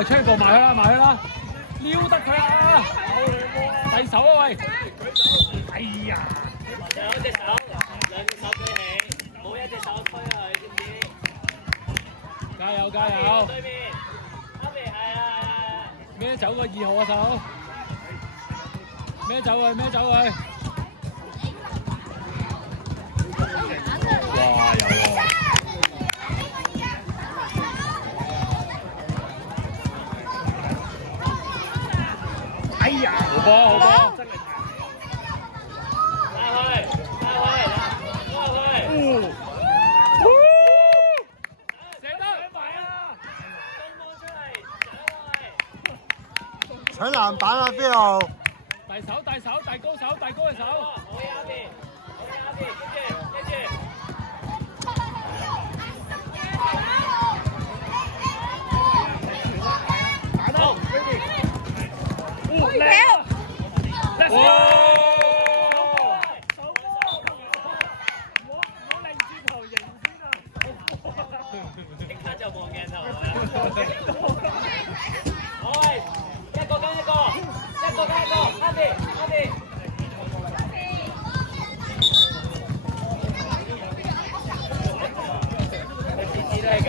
喂，昌哥埋去啦，埋去啦，撩得佢啊！遞手啊喂！哎呀！就有隻手，兩隻手舉起，冇一隻手推佢，知唔知？加油加油！對面，啱嚟係啊！孭走個2號嘅手，孭走佢，孭走佢。哇！有喎！哎呀！好波好波！真係拉開，拉開，拉開！射得埋啊！東望出嚟，搶籃板啊邊度？遞手遞手遞高手遞高嘅手。好啱邊，好啱邊，跟住。好，哇！即刻就望鏡頭。好喂，一個跟一個，啱邊。次次都係咁。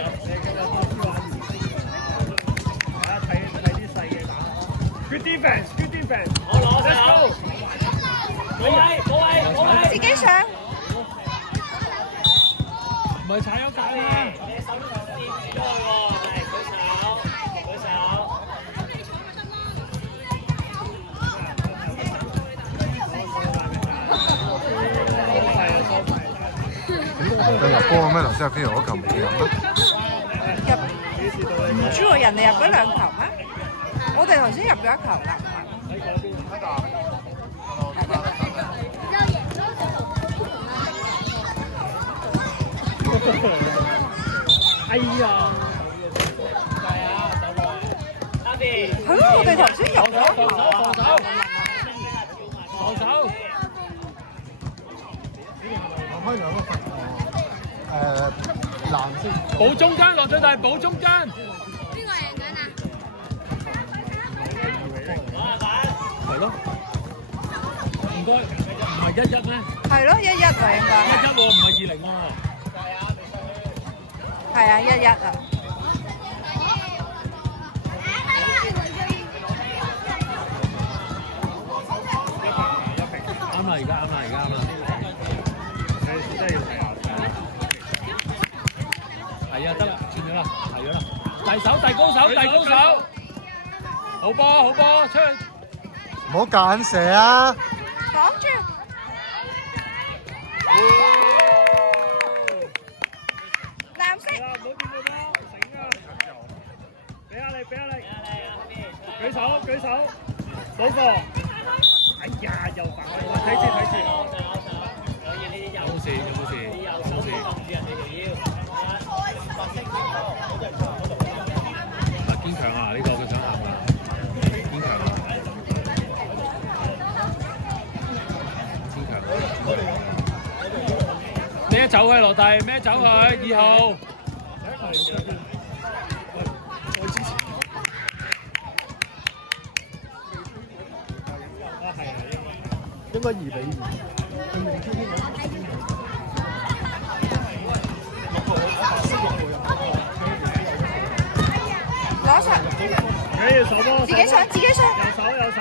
Good defense, good defense。我攞手，冇位，自己上。唔係踩咗界啦！你手都掂住咗佢喎，係舉手。有入波咩？頭先阿飛嗰球唔入咩？唔知喎，人哋入咗2球咩？我哋頭先入咗1球㗎。哎呀！啱邊。係咯，我哋頭先入咗1球。防守。開兩個罰藍色。保中間落咗但係保中間。邊個贏緊啊？係咯。唔該，唔係11咩？係咯，11啊應該係。11喎，唔係20喎。係啊，11啊。啱啦，而家啱啦。真係要睇下。係啊，得啦，轉咗啦，係咗啦。遞高手，好波，出去。唔好夾硬射啊！擋住。藍色。唔好掂佢啦，醒啊！俾下你。舉手，攞個。哎呀，又犯我，睇住。有冇事？堅強啊！呢個佢想行啊！堅強。孭走佢落地，孭走佢2號。應該2比2。攞上。要手波。自己上。右手。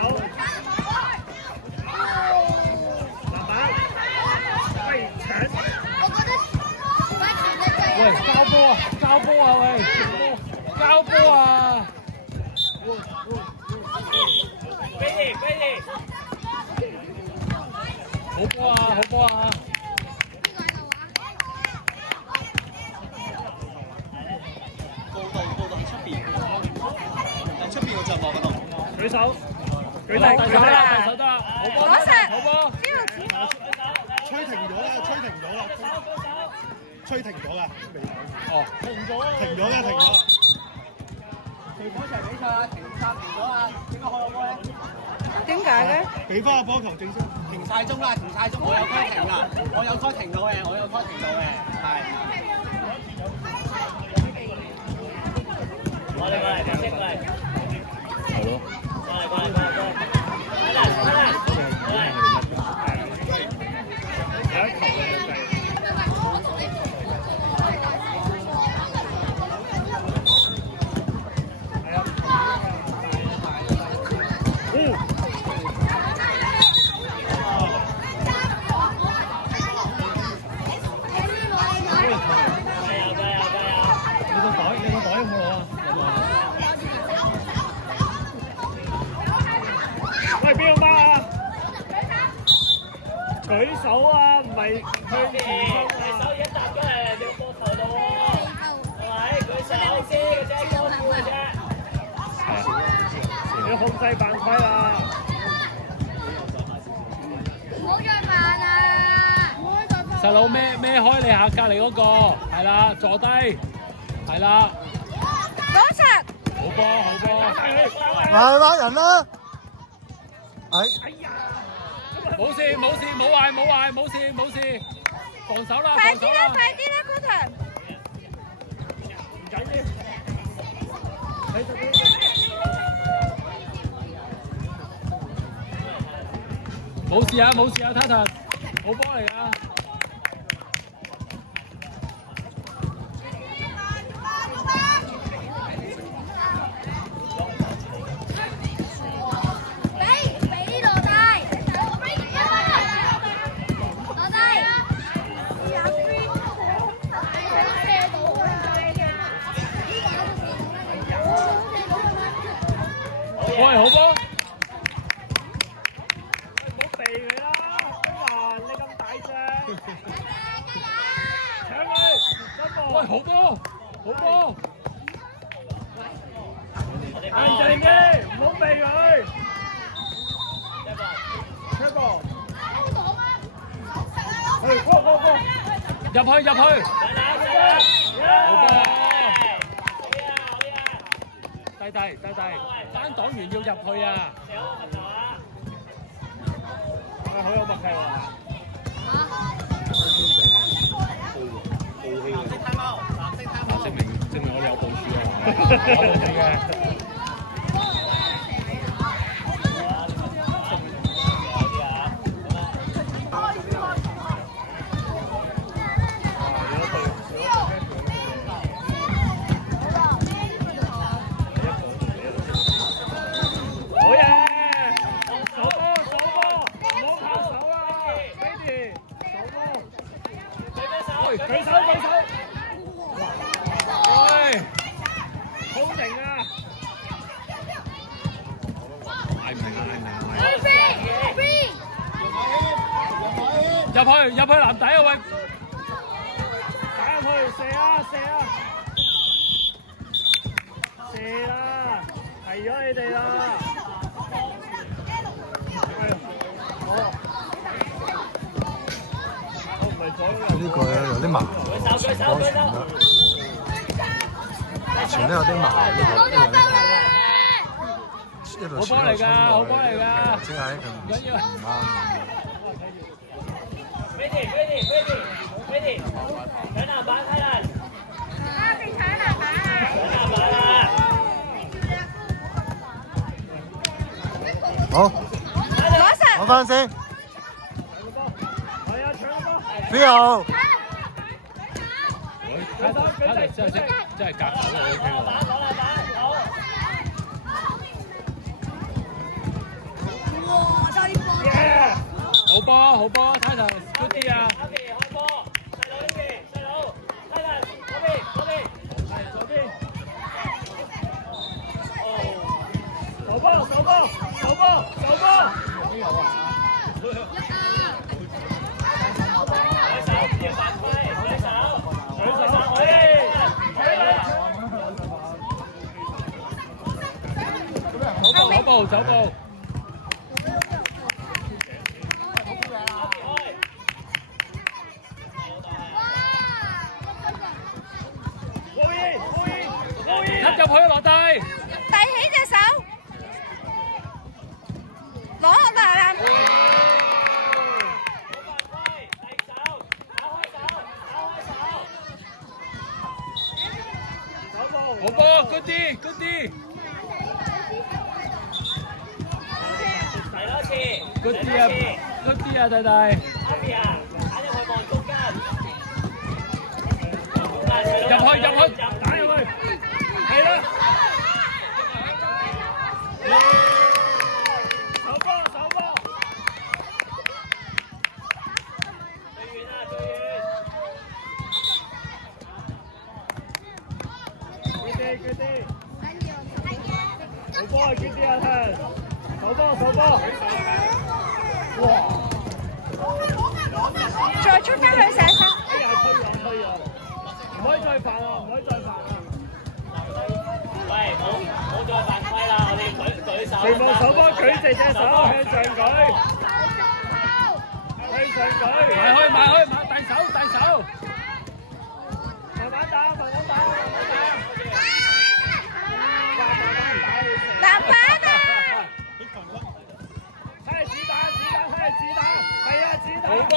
籃板。喂，搶。喂，交波啊！喂，交波啊！俾好波啊！報道喺出邊，喺出邊個帳幕嗰度。舉手得啦，好波，攞實。好波。吹停咗啦！哦，停咗。嗰場比賽停咗啊！點解開咗波咧？點解嘅？俾翻個波球正先。停晒鐘啦！我有開停啦！我有開停到嘅，係。我哋過嚟，喂，邊個包啊？舉手啊，唔係向前衝啊！手已經搭咗嚟你個膊頭度喎，係咪？舉手先嘅啫，高呼嘅啫。要控制犯規啦！唔好再扮啊！唔好再扮。細佬孭開你下隔離嗰個，係啦，坐低，係啦，嗰實好波好波，來人啦！哎，冇事冇事冇壞冇壞冇事冇事，防守啦快啲啦，防守啦，快啲啦，高騰！唔緊要，睇實啲。冇事啊冇事啊，Tata，好波嚟㗎。俾落低，落低。喂，好波！唔好避佢啦，東華你咁大隻，搶佢，真喂，好波好波！硬淨啲，唔好避佢。出波，去過過過，入去入去，好波！弟弟，班黨員要入去啊！好有默契喎。證明我哋有部署啊！有部署嘅。好嘢！手波，唔好跑手啦 ，Baby， 手波，舉手。喂，好型啊！嗌唔明啊！入去籃底啊喂！打入去，射啦！射啦！係咗你哋啦！我唔係左呢個有啲麻，傳得有啲麻，呢個一路好波嚟㗎，好波嚟㗎！即係佢唔啱。Ready，搶籃板睇啦！好，嗰實攞翻先。係啊，搶個波！邊有？真係夾手啊！好波，Tata good 啲啊！開波，細佬，Tata嗰邊。手波！走步。入去落低，遞起隻手，攞籃。好波 ，good 啲。嚟多次。啊，出啲啊，弟弟。Happy 啊，打入去望中間。入去，打入去，係啦。手波。最遠啊，最遠。佢哋。手波係堅啲啊，聽。手波。哇！再出翻去射身。推啊！唔可以再犯啊！喂，冇再犯規啦，我哋舉手。全部手波舉直隻手向上舉。埋去，大手。慢慢打。籃板啊！睇子彈，係啊，子彈。好波。